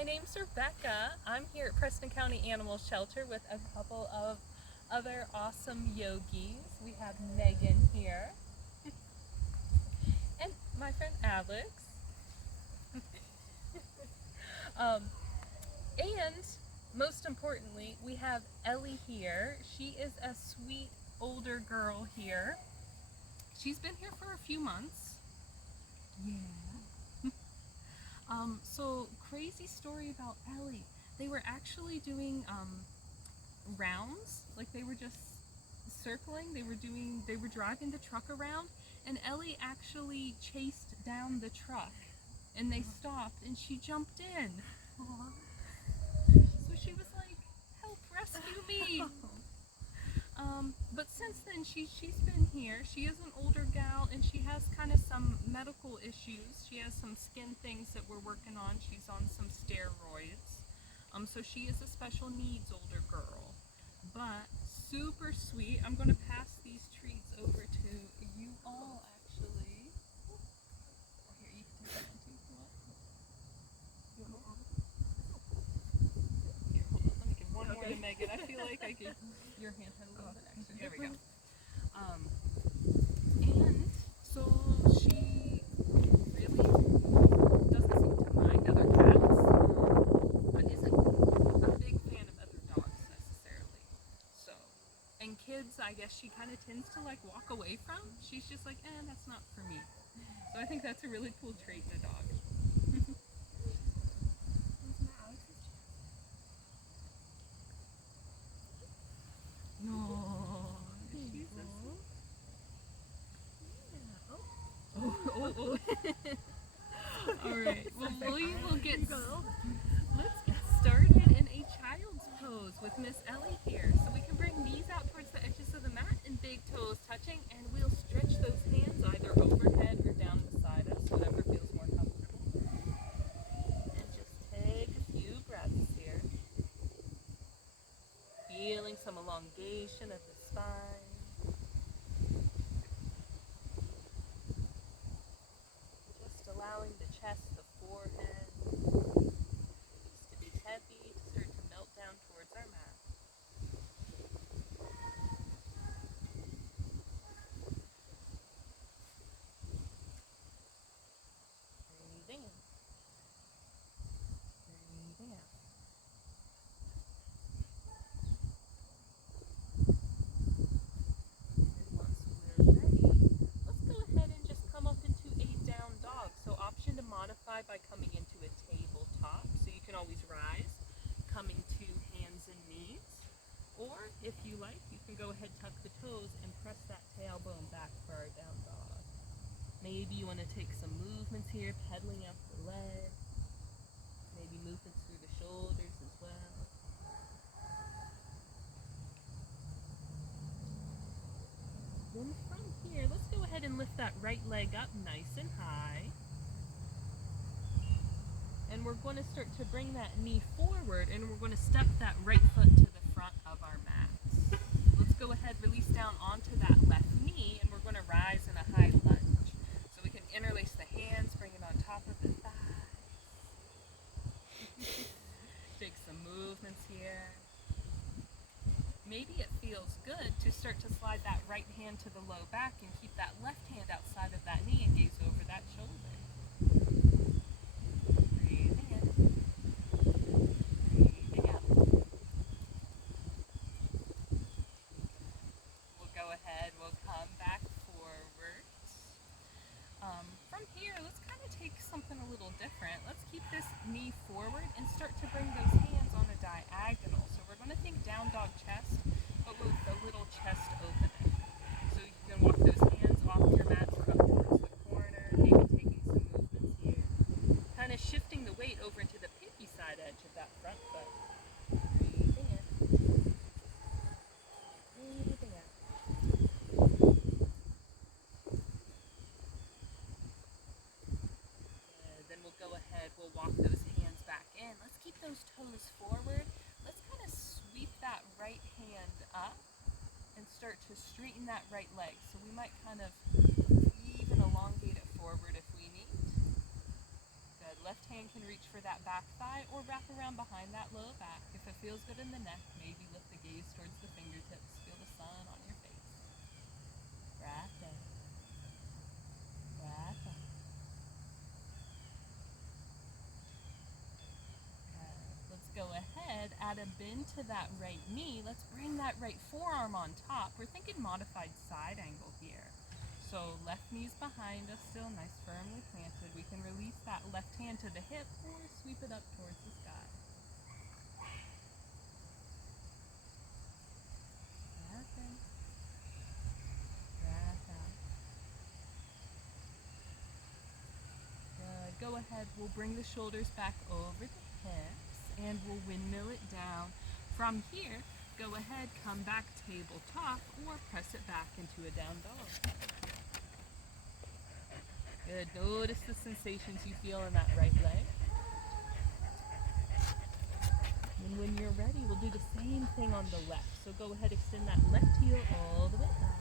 my name's Rebecca. I'm here at Preston County Animal Shelter with a couple of other awesome yogis. We have Megan here and my friend Alix. And most importantly, we have Ellie here. She is a sweet older girl here. She's been here for a few months. Yeah. So crazy story about Ellie. They were actually doing rounds, like they were just circling. They were driving the truck around, and Ellie actually chased down the truck, and they stopped, and she jumped in. Aww. So she was like, "Help, rescue me!" But since then, she's been here. She is an older gal, and she has kind of some medical issues. She has some skin things that we're working on. She's on some steroids. So she is a special needs older girl, but super sweet. I'm going to pass these treats over to you all, actually. Here, you can do that one too if you want. Here, hold on. Let me give one more to Megan. I feel like I could. Your hand had a little bit extra. There we go. And so she really doesn't seem to mind other cats, but isn't a big fan of other dogs necessarily. So, and kids, I guess she kind of tends to like walk away from. She's just like, that's not for me. So I think that's a really cool trait in a dog. No, she's so sweet. Yeah. Oh. Alright, well let's get started in a child's pose with Miss Ellie here. So we can bring knees out towards the edges of the mat and big toes touching, and we'll stretch those hands either overhead or down beside us, whatever feels more comfortable. And just take a few breaths here. Feeling some elongation of the spine. Just allowing the chest, the forehead, to be heavy, to start to melt down towards our mat. Breathing in. Breathing out. By coming into a tabletop, so you can always rise, coming to hands and knees, or if you like, you can go ahead, tuck the toes, and press that tailbone back for our down dog. Maybe you want to take some movements here, pedaling up the leg, maybe movements through the shoulders as well. Then from here, let's go ahead and lift that right leg up nice and high. And we're going to start to bring that knee forward, and we're going to step that right foot to the front of our mat. Let's go ahead, release down onto that left knee, and we're going to rise in a high lunge. So we can interlace the hands, bring it on top of the thighs. Take some movements here. Maybe it feels good to start to slide that right hand to the low back and keep that left hand outside of that knee and gaze over that shoulder. Different. Let's keep this knee forward and start to bring those hands on a diagonal. So we're going to think down dog chest, but with a little chest opening. So you can walk those hands off your mat or up towards the corner, maybe taking some movements here. Kind of shifting the weight over into the pinky side edge of that front foot. Breathing in. Breathing out. We'll walk those hands back in. Let's keep those toes forward. Let's kind of sweep that right hand up and start to straighten that right leg. So we might kind of even elongate it forward if we need. Good. Left hand can reach for that back thigh or wrap around behind that low back. If it feels good in the neck, maybe lift the gaze towards the fingertips. Feel the sun on your face. Breath in. Breath out. Let's go ahead, add a bend to that right knee. Let's bring that right forearm on top. We're thinking modified side angle here. So left knee's behind us still, nice firmly planted. We can release that left hand to the hip or sweep it up towards the sky. Breath in. Breath out. Good. Go ahead, we'll bring the shoulders back over the hips and we'll windmill it down. From here, go ahead, come back tabletop or press it back into a down dog. Good. Notice the sensations you feel in that right leg. And when you're ready, we'll do the same thing on the left. So go ahead, extend that left heel all the way up.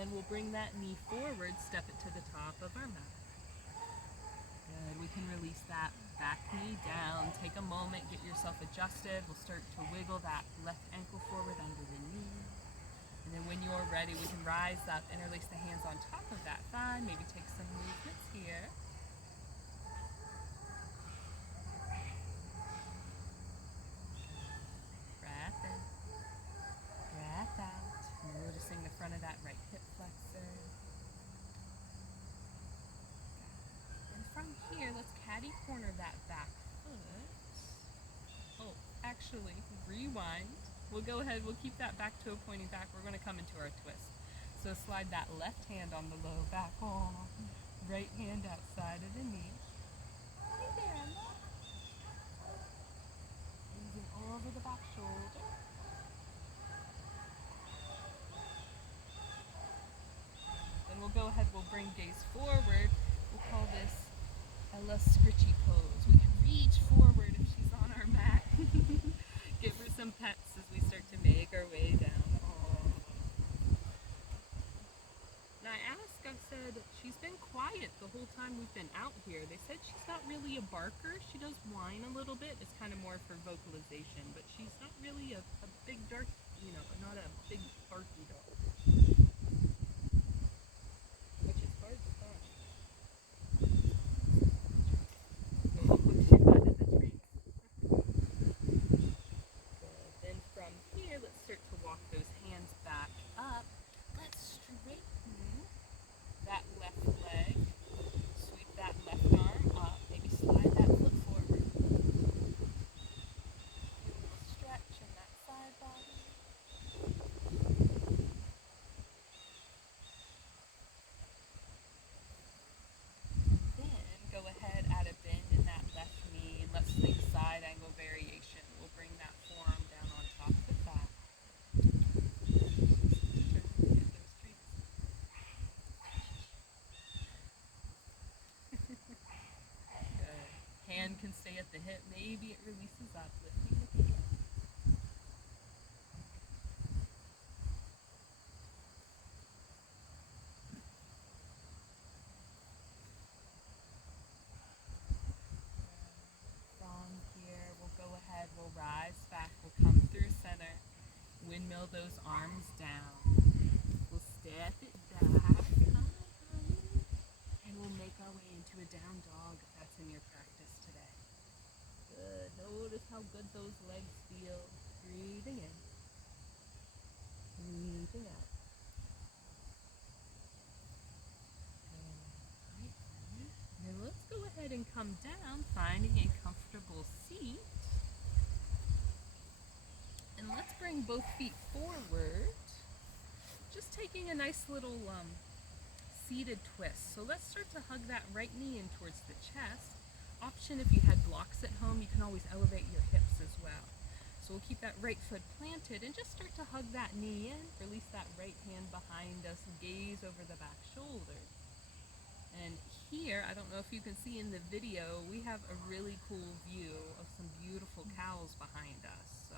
And we'll bring that knee forward, step it to the top of our mat. Good. We can release that back knee down. Take a moment, get yourself adjusted. We'll start to wiggle that left ankle forward under the knee. And then when you're ready, we can rise up, interlace the hands on top of that thigh, maybe take some movements here. Breath in, breath out, noticing the front of that right hip flexor. And from here, let's catty corner that back foot. Oh, actually, rewind. We'll go ahead, we'll keep that back toe pointing back. We're going to come into our twist. So slide that left hand on the low back arm, right hand outside of the knee. Right there, Emma. Moving over the back shoulder. Then we'll go ahead, we'll bring gaze forward. We'll call this Ella Scritchy pose. We can reach forward if she's on our mat. Give her some pets as we start to make our way down. Aww. And I said, she's been quiet the whole time we've been out here. They said she's not really a barker. She does whine a little bit. It's kind of more for vocalization, but she's not really a big dark, not a big barky dog. Which is hard to find. Oh, she found in the tree. Then from here, let's start to walk those hands back up. Let's straighten that left leg. Sweep that left arm up. Maybe slide that foot forward. Do a little stretch in that side body. Then go ahead, add a bend in that left knee, and let's think side angle variation. We'll bring that forearm down on top of the thigh. Good. Hand can stay at the hip. Maybe it releases up, lifting the feet. From here, we'll go ahead, we'll rise back, we'll come through center, windmill those arms down. We'll step it back, and we'll make our way into a down dog if that's in your practice today. Good. Notice how good those legs feel. Breathing in. Breathing out. Then let's go ahead and come down, finding a comfortable seat. And let's bring both feet forward. Just taking a nice little seated twist. So let's start to hug that right knee in towards the chest. Option, if you had blocks at home, you can always elevate your hips as well. So we'll keep that right foot planted and just start to hug that knee in. Release that right hand behind us, gaze over the back shoulder. And here, I don't know if you can see in the video, we have a really cool view of some beautiful cows behind us. So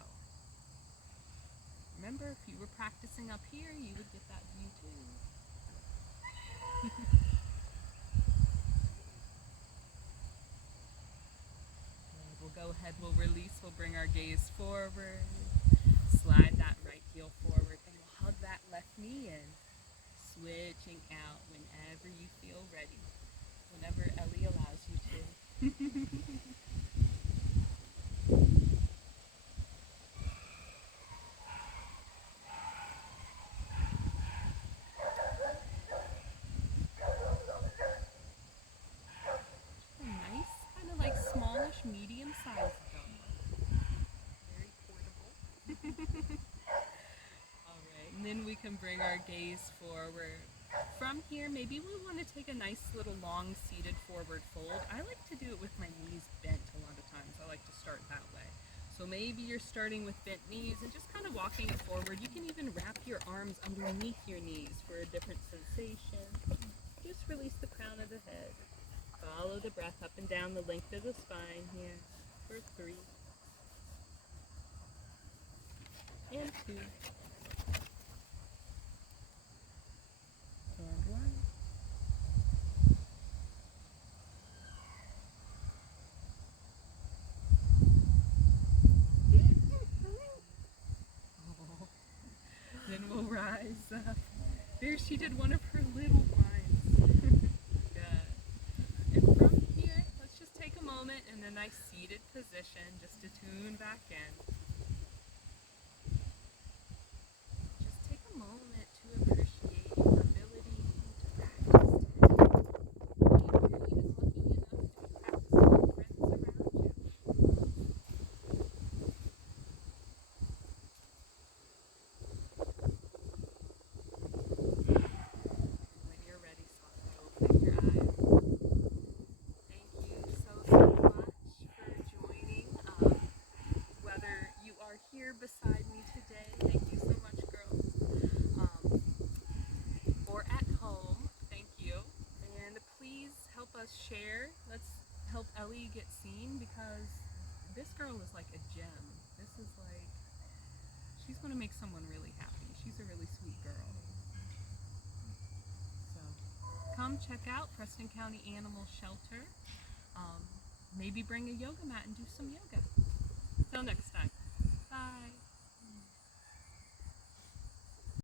remember, if you were practicing up here, you would get that view too. bring our gaze forward, slide that right heel forward, and we'll hug that left knee in, switching out whenever you feel ready, whenever Ellie allows you to. Nice, kind of like smallish, medium-sized dog. Very portable. Alright, and then we can bring our gaze forward. From here, maybe we want to take a nice little long seated forward fold. I like to do it with my knees bent a lot of times. I like to start that way. So maybe you're starting with bent knees and just kind of walking it forward. You can even wrap your arms underneath your knees for a different sensation. Just release the crown of the head. Follow the breath up and down the length of the spine here for 3 and 2 and 1. Oh. Then we'll rise up. There, she did one of her little whines. Good. And from here, let's just take a moment in a nice seated position just to tune back in. Just take a moment to appreciate your ability to practice today. Maybe you're even lucky enough to be practicing with friends around you. When you're ready, softly open your eyes. Thank you so much for joining. Whether you are here beside me today, thank you so much, girls. Or at home, thank you. And please help us share. Let's help Ellie get seen, because this girl is like a gem. This is like, she's going to make someone really happy. She's a really sweet girl. So come check out Preston County Animal Shelter. Maybe bring a yoga mat and do some yoga. Till next time. Bye.